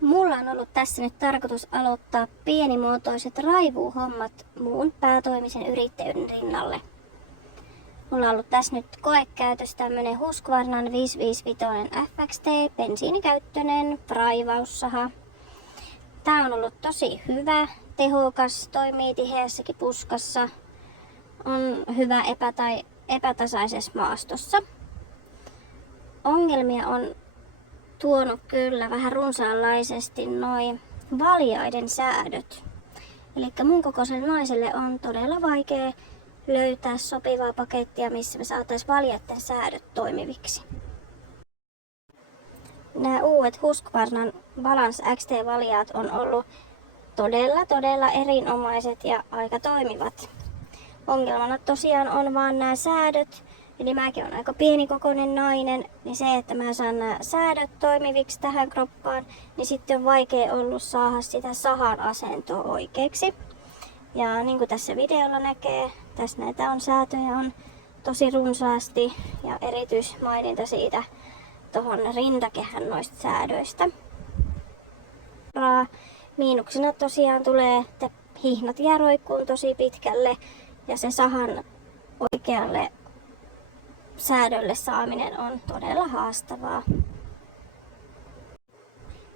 Mulla on ollut tässä nyt tarkoitus aloittaa pienimuotoiset raivuuhommat muun päätoimisen yrittäjyyden rinnalle. Mulla on ollut tässä nyt koekäytössä tämmönen Husqvarnan 555 FXT bensiinikäyttöinen raivaussaha. Tää on ollut tosi hyvä, tehokas, toimii tiheässäkin puskassa, on hyvä epätasaisessa maastossa. Ongelmia on tuonut kyllä vähän runsaanlaisesti noi valjaiden säädöt. Eli mun kokoiselle naiselle on todella vaikea löytää sopivaa pakettia, missä me saataisiin valjaiden säädöt toimiviksi. Nämä uudet Husqvarnan Balance XT-valjaat on ollut todella erinomaiset ja aika toimivat. Ongelmana tosiaan on vaan nämä säädöt. Eli mäkin olen aika pienikokoinen nainen, niin se, että mä saan nämä säädöt toimiviksi tähän kroppaan, niin sitten on vaikea ollut saada sitä sahan asentoa oikeaksi. Ja niin kuin tässä videolla näkee, tässä näitä säätöjä on tosi runsaasti ja erityismaininta siitä tuohon rintakehän noista säädöistä. Miinuksena tosiaan tulee, että hihnat jää roikkuun tosi pitkälle ja se sahan oikealle säädölle saaminen on todella haastavaa.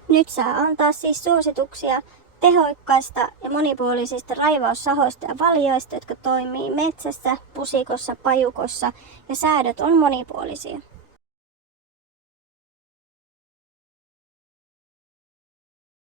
Nyt saa antaa siis suosituksia tehokkaista ja monipuolisista raivaussahoista ja valjoista, jotka toimii metsässä, pusikossa, pajukossa ja säädöt on monipuolisia.